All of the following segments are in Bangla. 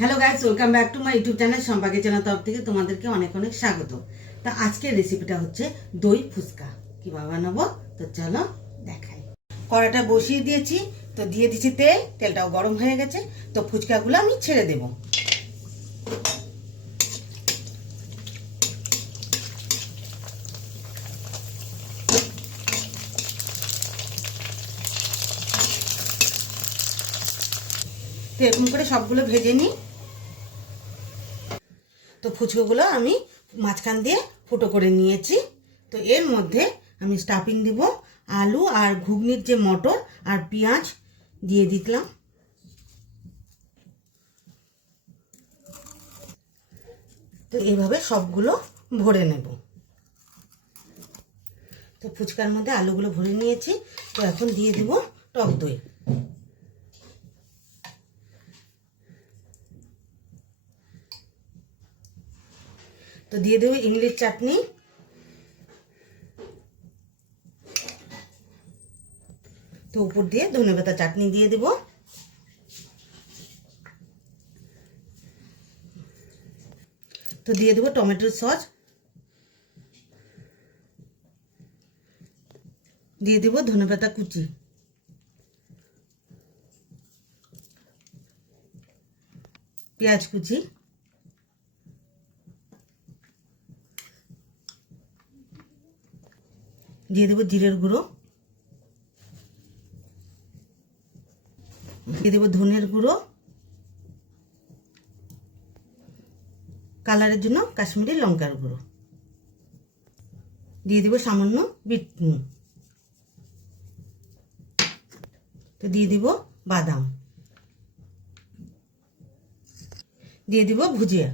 Hello guys, welcome back to my YouTube channel সম্পাকে চ্যানেল তরফ থেকে তোমাদেরকে অনেক অনেক স্বাগত। তা আজকের রেসিপিটা হচ্ছে দই ফুচকা। কীভাবে বানাবো তো চলো দেখাই। কড়াটা বসিয়ে দিয়েছি, তো দিয়ে দিচ্ছি তেল। তেলটাও গরম হয়ে গেছে, তো ফুচকাগুলো আমি ছেড়ে দেবো। তো এরকম করে সবগুলো ভেজে নিই। তো ফুচকাগুলো আমি মাঝখান দিয়ে ফুটো করে নিয়েছি। তো এর মধ্যে আমি স্টাফিং দিব, আলু আর ঘুগনির যে মটর আর পেঁয়াজ দিয়ে দিলাম। তো এইভাবে সবগুলো ভরে নেব। তো ফুচকার মধ্যে আলুগুলো ভরে নিয়েছি, তো এখন দিয়ে দিব টক দই। তো দিয়ে দেবো ইমলির চাটনি, তো উপর দিয়ে ধনেপাতা চাটনি দিয়ে দেব। তো দিয়ে দেবো টমেটোর সস, দিয়ে দেবো ধনেপাতা কুচি, পেঁয়াজ কুচি, দিয়ে দেবো জিরের গুঁড়ো, দিয়ে দেবো ধনের গুঁড়ো, কালারের জন্য কাশ্মীরি লঙ্কার গুঁড়ো, দিয়ে দেবো সামান্য বিট নুন, তো দিয়ে দিব বাদাম, দিয়ে দিব ভুজিয়া।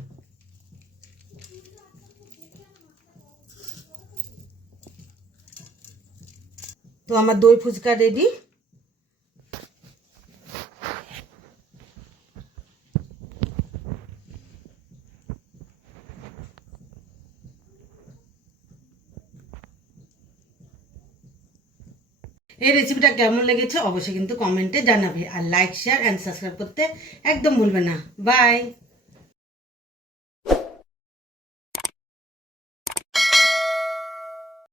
তো আমার দই ফুচকা রেডি। এই রেসিপিটা কেমন লেগেছে অবশ্যই কিন্তু কমেন্টে জানাবে, আর লাইক শেয়ার অ্যান্ড সাবস্ক্রাইব করতে একদম ভুলবে না। বাই।